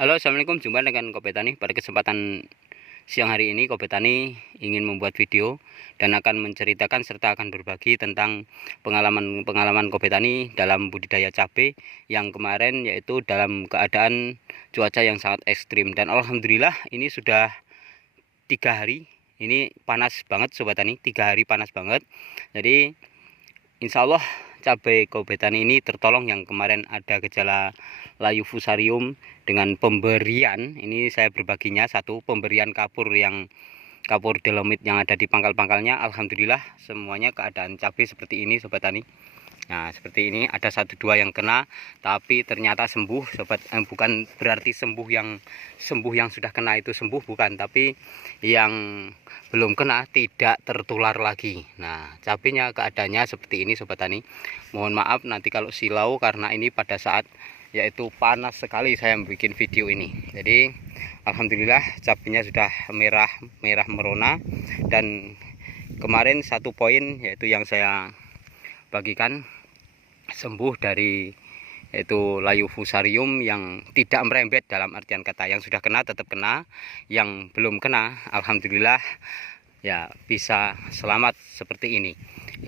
Halo, assalamualaikum. Jumpa dengan Kobe Tani. Pada kesempatan siang hari ini, Kobe Tani ingin membuat video dan akan menceritakan serta akan berbagi tentang pengalaman Kobe Tani dalam budidaya cabai yang kemarin, yaitu dalam keadaan cuaca yang sangat ekstrim. Dan alhamdulillah ini sudah 3 hari. Ini panas banget, Sobat Tani. 3 hari panas banget. Jadi insya Allah cabai Kobe Tani ini tertolong. Yang kemarin ada gejala layu fusarium dengan pemberian, ini saya berbaginya satu, pemberian kapur dolomit yang ada di pangkal-pangkalnya. Alhamdulillah semuanya keadaan cabai seperti ini, Sobat Tani. Nah, seperti ini ada 1-2 yang kena, tapi ternyata sembuh, Sobat. Bukan berarti sembuh yang sudah kena itu sembuh, bukan, tapi yang belum kena tidak tertular lagi. Nah, cabenya keadaannya seperti ini, Sobat Tani. Mohon maaf nanti kalau silau, karena ini pada saat yaitu panas sekali saya bikin video ini. Jadi alhamdulillah cabenya sudah merah merona. Dan kemarin 1 poin yaitu yang saya bagikan sembuh dari yaitu layu fusarium yang tidak merembet, dalam artian kata yang sudah kena tetap kena, yang belum kena alhamdulillah ya bisa selamat seperti ini.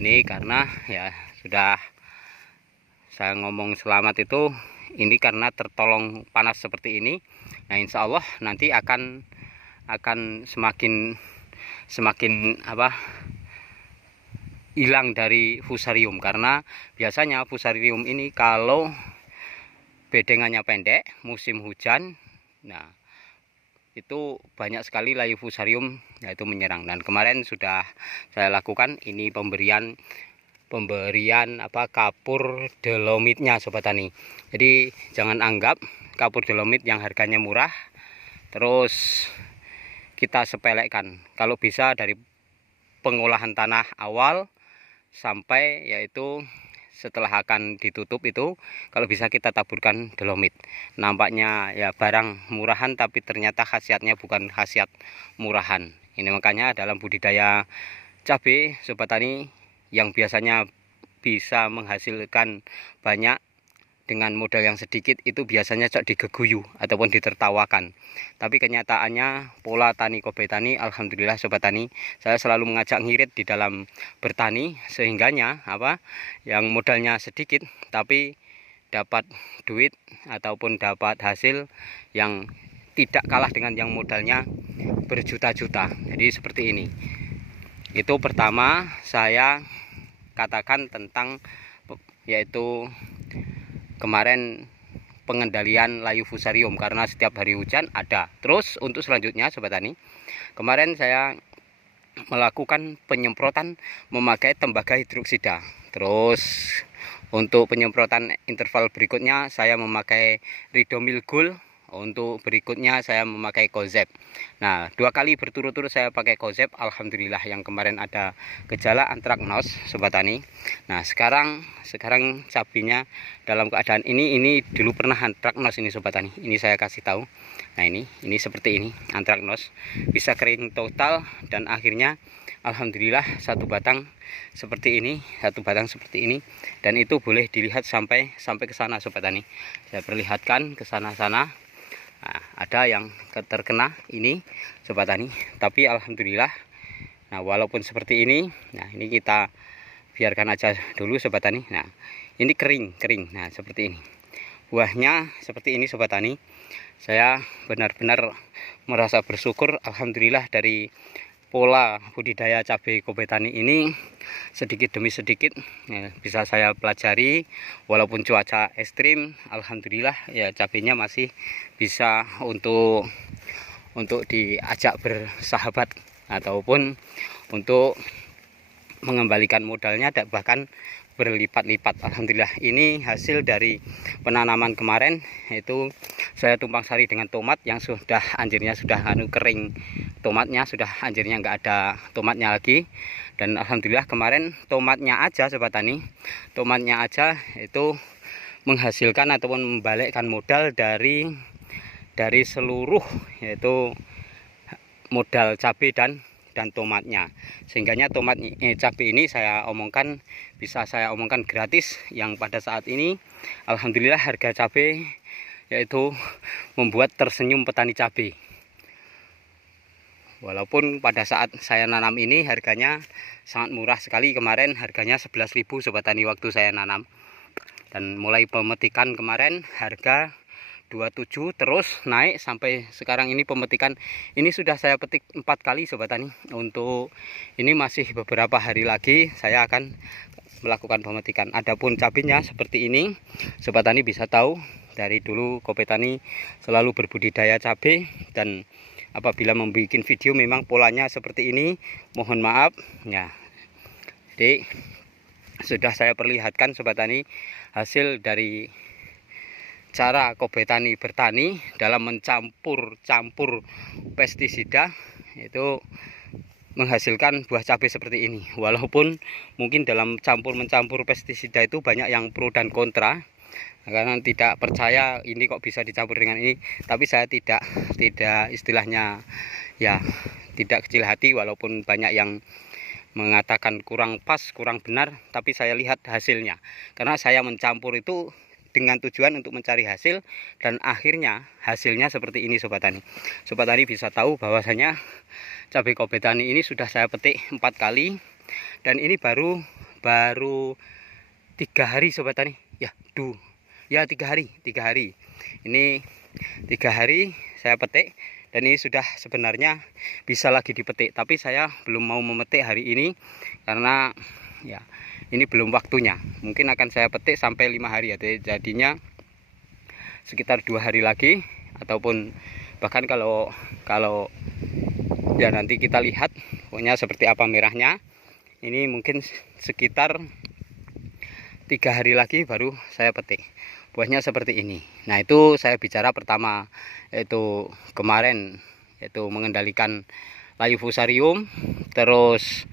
Ini karena ya sudah saya ngomong selamat itu ini karena tertolong panas seperti ini. Nah, insya Allah nanti akan semakin hilang dari fusarium, karena biasanya fusarium ini kalau bedengannya pendek musim hujan, nah itu banyak sekali layu fusarium yaitu menyerang. Dan kemarin sudah saya lakukan ini pemberian kapur dolomitnya, Sobat Tani. Jadi jangan anggap kapur dolomit yang harganya murah terus kita sepelekan. Kalau bisa dari pengolahan tanah awal sampai yaitu setelah akan ditutup itu, kalau bisa kita taburkan dolomit. Nampaknya ya barang murahan, tapi ternyata khasiatnya bukan khasiat murahan. Ini makanya dalam budidaya cabai, Sobat Tani, yang biasanya bisa menghasilkan banyak dengan modal yang sedikit, itu biasanya cok digeguyu ataupun ditertawakan. Tapi kenyataannya pola tani Kobe Tani, alhamdulillah Sobat Tani, saya selalu mengajak ngirit di dalam bertani, sehingganya yang modalnya sedikit tapi dapat duit ataupun dapat hasil yang tidak kalah dengan yang modalnya berjuta-juta. Jadi seperti ini. Itu pertama saya katakan tentang yaitu kemarin pengendalian layu fusarium, karena setiap hari hujan ada. Terus untuk selanjutnya, Sobat Tani, kemarin saya melakukan penyemprotan memakai tembaga hidroksida. Terus untuk penyemprotan interval berikutnya saya memakai Ridomil Gold. Untuk berikutnya saya memakai Kozeb. Nah, 2 kali berturut-turut saya pakai Kozeb. Alhamdulillah yang kemarin ada gejala antraknos, Sobat Tani. Nah, sekarang cabenya dalam keadaan ini dulu pernah antraknos ini, Sobat Tani. Ini saya kasih tahu. Nah, ini seperti ini antraknos. Bisa kering total dan akhirnya alhamdulillah satu batang seperti ini, dan itu boleh dilihat sampai ke sana, Sobat Tani. Saya perlihatkan ke sana-sana. Nah, ada yang terkena ini, Sobat Tani, tapi alhamdulillah. Nah, walaupun seperti ini, nah ini kita biarkan aja dulu, Sobat Tani. Nah, ini kering. Nah, seperti ini. Buahnya seperti ini, Sobat Tani. Saya benar-benar merasa bersyukur alhamdulillah dari pola budidaya cabai Kobe Tani ini sedikit demi sedikit ya, bisa saya pelajari. Walaupun cuaca ekstrim, alhamdulillah ya cabainya masih bisa untuk diajak bersahabat ataupun untuk mengembalikan modalnya, bahkan berlipat-lipat. Alhamdulillah ini hasil dari penanaman kemarin, yaitu saya tumpang sari dengan tomat yang sudah anjirnya sudah kering, tomatnya sudah anjirnya nggak ada tomatnya lagi. Dan alhamdulillah kemarin tomatnya aja, Sobat Tani, tomatnya aja itu menghasilkan ataupun membalikkan modal dari seluruh yaitu modal cabai dan tomatnya. Sehingganya cabai ini bisa saya omongkan gratis, yang pada saat ini alhamdulillah harga cabai yaitu membuat tersenyum petani cabai. Walaupun pada saat saya nanam ini harganya sangat murah sekali, kemarin harganya 11.000 Sobat Tani waktu saya nanam. Dan mulai pemetikan kemarin harga 27, terus naik sampai sekarang ini pemetikan. Ini sudah saya petik 4 kali Sobat Tani. Untuk ini masih beberapa hari lagi saya akan melakukan pemetikan. Adapun cabenya seperti ini, Sobat Tani bisa tahu dari dulu Kopi Tani selalu berbudidaya cabai, dan apabila membuat video memang polanya seperti ini, mohon maaf ya. Jadi sudah saya perlihatkan Sobat Tani hasil dari cara Kopi Tani bertani dalam mencampur pestisida, itu menghasilkan buah cabai seperti ini. Walaupun mungkin dalam mencampur pestisida itu banyak yang pro dan kontra, karena tidak percaya ini kok bisa dicampur dengan ini. Tapi saya tidak istilahnya ya tidak kecil hati, walaupun banyak yang mengatakan kurang pas, kurang benar, tapi saya lihat hasilnya. Karena saya mencampur itu dengan tujuan untuk mencari hasil, dan akhirnya hasilnya seperti ini Sobat Tani. Sobat Tani bisa tahu bahwasanya cabai Kopi Tani ini sudah saya petik 4 kali, dan ini baru 3 hari Sobat Tani. Ya 3 hari. Ini 3 hari saya petik, dan ini sudah sebenarnya bisa lagi dipetik, tapi saya belum mau memetik hari ini karena ya ini belum waktunya. Mungkin akan saya petik sampai 5 hari ya, jadinya sekitar 2 hari lagi, ataupun bahkan kalau ya nanti kita lihat pokoknya seperti apa merahnya. Ini mungkin sekitar 3 hari lagi baru saya petik. Buahnya seperti ini. Nah, itu saya bicara pertama, yaitu kemarin, yaitu mengendalikan layu fusarium, terus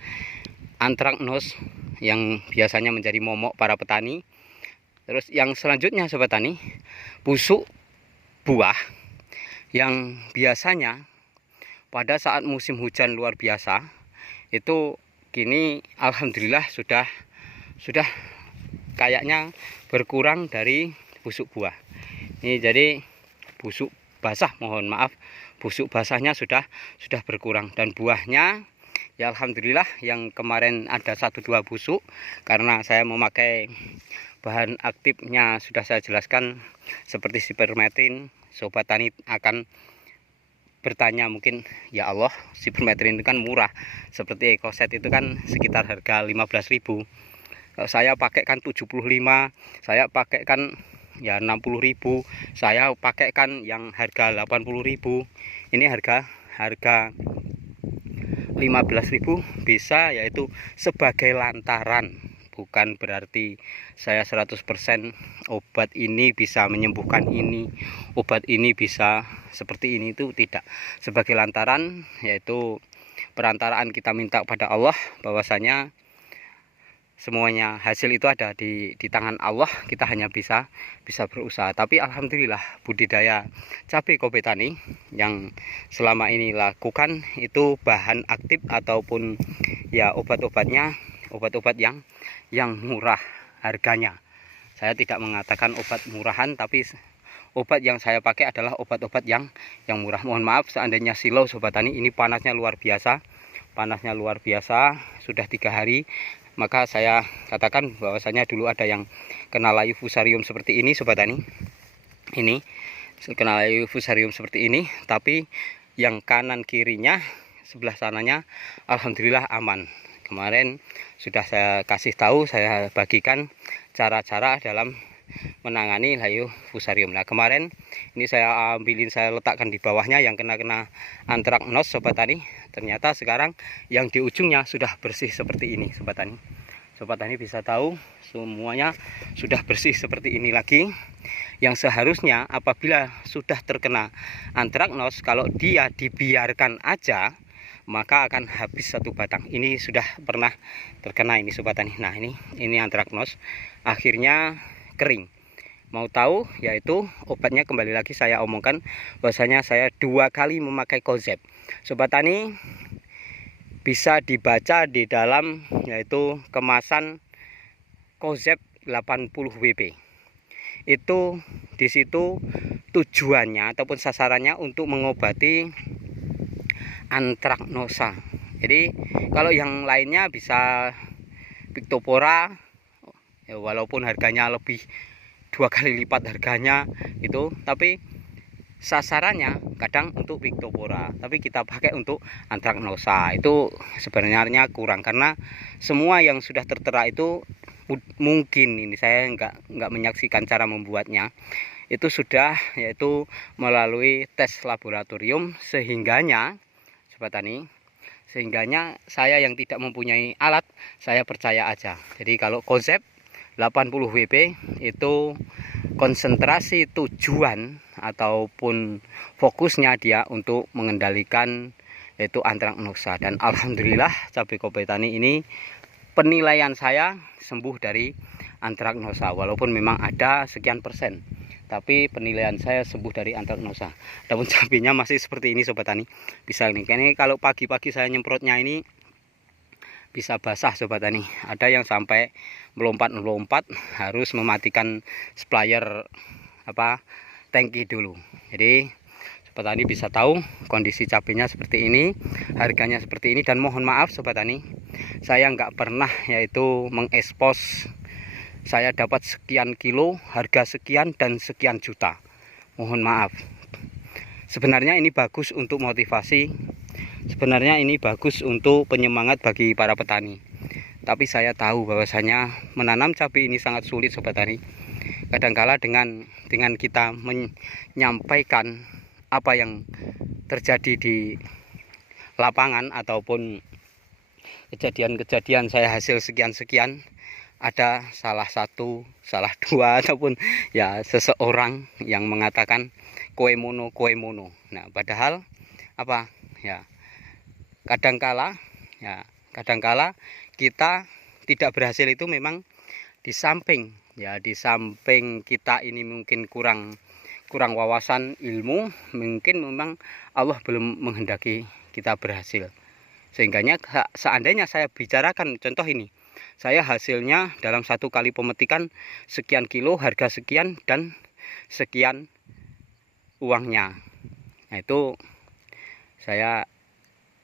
antraknos yang biasanya menjadi momok para petani. Terus yang selanjutnya Sobat Tani, busuk buah yang biasanya pada saat musim hujan luar biasa itu kini alhamdulillah sudah kayaknya berkurang dari busuk buah. Ini jadi busuk basah, mohon maaf, busuk basahnya sudah berkurang, dan buahnya ya alhamdulillah yang kemarin ada 1-2 busuk, karena saya memakai bahan aktifnya sudah saya jelaskan seperti sipermetrin. Sobat Tani akan bertanya mungkin, ya Allah, sipermetrin itu kan murah, seperti ekoset itu kan sekitar harga 15.000. Saya pakai kan 75, saya pakai kan ya 60.000, saya pakai kan yang harga 80.000. Ini harga 15.000 bisa, yaitu sebagai lantaran, bukan berarti saya 100% obat ini bisa menyembuhkan ini, obat ini bisa seperti ini, itu tidak. Sebagai lantaran, yaitu perantaraan kita minta pada Allah bahwasanya semuanya hasil itu ada di tangan Allah, kita hanya bisa berusaha. Tapi alhamdulillah budidaya cabai Kopi Tani yang selama ini lakukan itu bahan aktif ataupun ya obat-obatnya, obat-obat yang murah harganya. Saya tidak mengatakan obat murahan, tapi obat yang saya pakai adalah obat-obat yang murah. Mohon maaf seandainya silau Sobat Tani, ini panasnya luar biasa. Sudah 3 hari. Maka saya katakan bahwasanya dulu ada yang kena layu fusarium seperti ini Sobat Tani. Ini kena layu fusarium seperti ini, tapi yang kanan kirinya sebelah sananya alhamdulillah aman. Kemarin sudah saya kasih tahu, saya bagikan cara-cara dalam menangani layu fusarium. Nah, kemarin ini saya ambilin, saya letakkan di bawahnya yang kena antraknos Sobat Tani. Ternyata sekarang yang di ujungnya sudah bersih seperti ini Sobat Tani. Sobat Tani bisa tahu semuanya sudah bersih seperti ini lagi. Yang seharusnya apabila sudah terkena antraknos, kalau dia dibiarkan aja maka akan habis 1 batang. Ini sudah pernah terkena ini Sobat Tani. Nah, ini antraknos akhirnya kering. Mau tahu, yaitu obatnya kembali lagi saya omongkan bahwasanya saya 2 kali memakai Kozeb. Sobat Tani bisa dibaca di dalam yaitu kemasan Kozeb 80 WP. itu di situ tujuannya ataupun sasarannya untuk mengobati antraknosa. Jadi kalau yang lainnya bisa Phyctophthora, ya, walaupun harganya lebih 2 kali lipat harganya itu, tapi sasarannya kadang untuk Phyctophthora, tapi kita pakai untuk antraknosa. Itu sebenarnya kurang, karena semua yang sudah tertera itu mungkin, ini saya nggak menyaksikan cara membuatnya, itu sudah yaitu melalui tes laboratorium, sehingganya Sobat Tani, sehingganya saya yang tidak mempunyai alat, saya percaya aja. Jadi kalau konsep 80 WP itu konsentrasi tujuan ataupun fokusnya dia untuk mengendalikan yaitu antraknosa. Dan alhamdulillah cabai Kobe Tani ini penilaian saya sembuh dari antraknosa, walaupun memang ada sekian persen, tapi penilaian saya sembuh dari antraknosa. Namun cabenya masih seperti ini Sobat Tani, bisa ini. Kayaknya kalau pagi-pagi saya nyemprotnya ini bisa basah Sobat Tani. Ada yang sampai melompat-melompat, harus mematikan sprayer tangki dulu. Jadi Sobat Tani bisa tahu kondisi cabenya seperti ini, harganya seperti ini. Dan mohon maaf Sobat Tani, saya nggak pernah yaitu mengekspos saya dapat sekian kilo, harga sekian dan sekian juta. Mohon maaf. Sebenarnya ini bagus untuk motivasi, sebenarnya ini bagus untuk penyemangat bagi para petani. Tapi saya tahu bahwasanya menanam cabai ini sangat sulit Sobat Tani. Kadangkala dengan kita menyampaikan apa yang terjadi di lapangan ataupun kejadian-kejadian saya hasil sekian-sekian, ada salah satu, salah dua ataupun ya seseorang yang mengatakan koe mono. Nah, padahal apa ya, kadangkala kita tidak berhasil itu memang di samping kita ini mungkin kurang wawasan ilmu, mungkin memang Allah belum menghendaki kita berhasil. Sehingganya seandainya saya bicarakan contoh ini, saya hasilnya dalam 1 kali pemetikan sekian kilo, harga sekian dan sekian uangnya. Nah, itu saya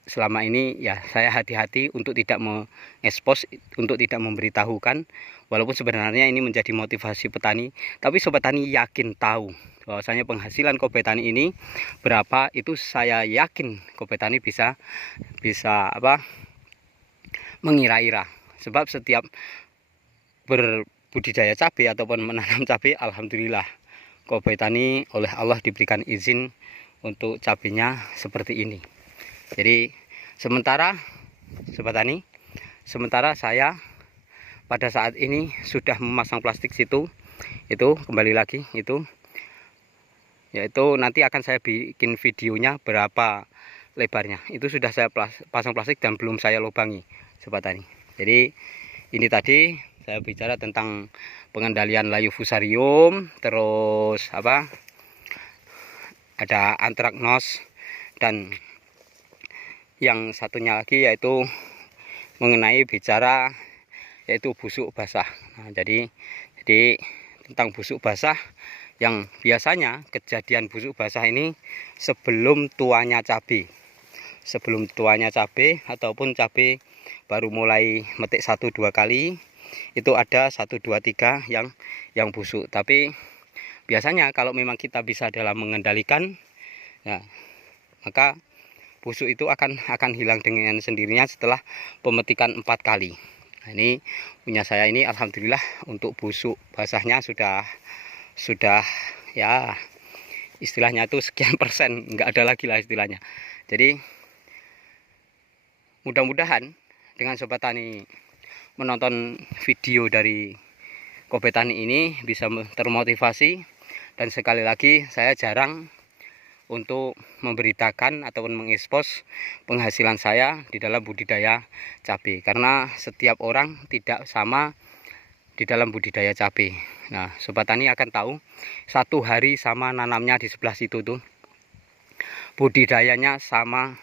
selama ini ya saya hati-hati untuk tidak mengekspos, untuk tidak memberitahukan, walaupun sebenarnya ini menjadi motivasi petani. Tapi Sobat Tani yakin tahu bahwasanya penghasilan Kobe Tani ini berapa, itu saya yakin Kobe Tani bisa mengira-ira. Sebab setiap berbudidaya cabai ataupun menanam cabai, alhamdulillah Kobe Tani oleh Allah diberikan izin untuk cabainya seperti ini. Jadi sementara Sobat Tani, sementara saya pada saat ini sudah memasang plastik situ, itu kembali lagi itu, yaitu nanti akan saya bikin videonya berapa lebarnya. Itu sudah saya pasang plastik dan belum saya lubangi Sobat Tani. Jadi ini tadi saya bicara tentang pengendalian layu fusarium, terus ada antraknos, dan yang satunya lagi yaitu mengenai bicara yaitu busuk basah. Nah, jadi tentang busuk basah, yang biasanya kejadian busuk basah ini sebelum tuanya cabai, ataupun cabai baru mulai metik 1-2 kali, itu ada 1-2-3 yang busuk. Tapi biasanya kalau memang kita bisa dalam mengendalikan, ya, maka busuk itu akan hilang dengan sendirinya setelah pemetikan 4 kali. Nah, ini punya saya ini alhamdulillah untuk busuk basahnya sudah ya istilahnya itu sekian persen, nggak ada lagi lah istilahnya. Jadi mudah-mudahan dengan Sobat Tani menonton video dari Kobe Tani ini bisa termotivasi. Dan sekali lagi saya jarang untuk memberitakan ataupun mengekspos penghasilan saya di dalam budidaya cabai, karena setiap orang tidak sama di dalam budidaya cabai. Nah, Sobat Tani akan tahu, 1 hari sama nanamnya di sebelah situ tuh, budidayanya sama,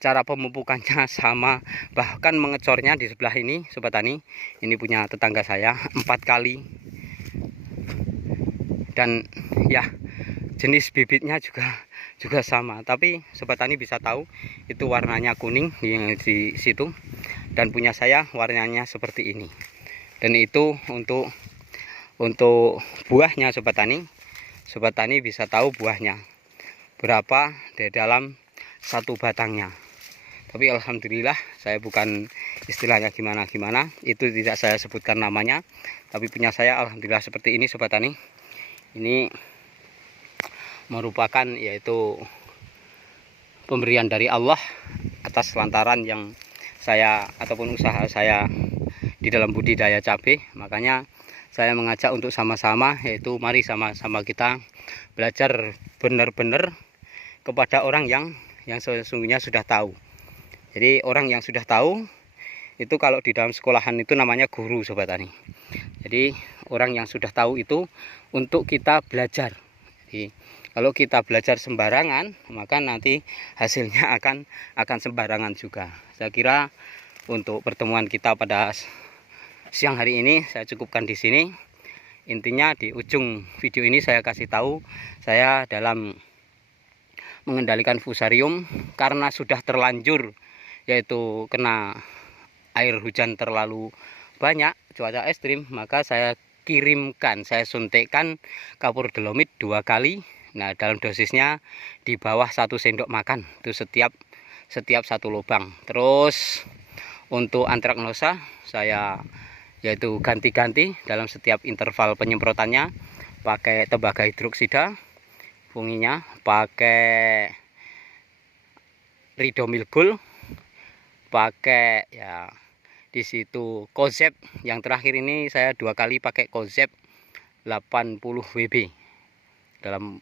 cara pemupukannya sama, bahkan mengecornya di sebelah ini Sobat Tani, ini punya tetangga saya 4 kali dan ya jenis bibitnya juga sama, tapi sobat tani bisa tahu itu warnanya kuning yang di situ, dan punya saya warnanya seperti ini. Dan itu untuk buahnya sobat tani bisa tahu buahnya berapa di dalam satu batangnya. Tapi alhamdulillah saya bukan istilahnya gimana itu tidak saya sebutkan namanya, tapi punya saya alhamdulillah seperti ini sobat tani. Ini merupakan yaitu pemberian dari Allah atas lantaran yang saya ataupun usaha saya di dalam budidaya cabai. Makanya saya mengajak untuk sama-sama, yaitu mari sama-sama kita belajar benar-benar kepada orang yang sesungguhnya sudah tahu. Jadi orang yang sudah tahu itu kalau di dalam sekolahan itu namanya guru sobat tani. Jadi orang yang sudah tahu itu untuk kita belajar. Jadi kalau kita belajar sembarangan, maka nanti hasilnya akan sembarangan juga. Saya kira untuk pertemuan kita pada siang hari ini saya cukupkan di sini. Intinya di ujung video ini saya kasih tahu saya dalam mengendalikan fusarium karena sudah terlanjur yaitu kena air hujan terlalu banyak, cuaca ekstrim, maka saya suntikkan kapur dolomit 2 kali. Nah, dalam dosisnya di bawah 1 sendok makan itu setiap satu lubang. Terus untuk antraknosa saya yaitu ganti-ganti dalam setiap interval penyemprotannya, pakai tembaga hidroksida, funginya pakai Ridomil Gold, pakai ya di situ Kozep. Yang terakhir ini saya 2 kali pakai Kozep 80 WB. Dalam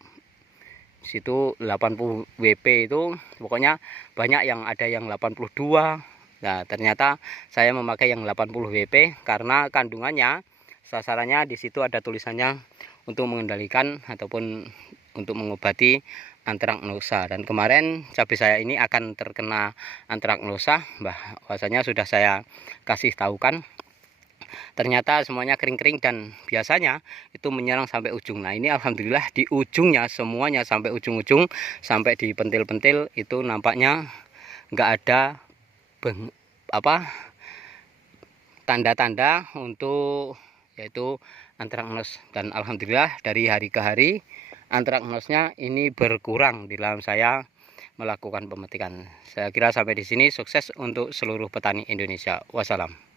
situ 80 WP itu pokoknya banyak, yang ada yang 82. Nah, ternyata saya memakai yang 80 WP karena kandungannya, sasarannya di situ ada tulisannya untuk mengendalikan ataupun untuk mengobati antraknosa. Dan kemarin cabai saya ini akan terkena antraknosa, bahwasanya sudah saya kasih tahukan. Ternyata semuanya kering-kering dan biasanya itu menyerang sampai ujung. Nah, ini alhamdulillah di ujungnya semuanya sampai ujung-ujung, sampai di pentil-pentil itu nampaknya nggak ada tanda-tanda untuk yaitu antraknos. Dan alhamdulillah dari hari ke hari antraknosnya ini berkurang di dalam saya melakukan pemetikan. Saya kira sampai di sini sukses untuk seluruh petani Indonesia. Wassalam.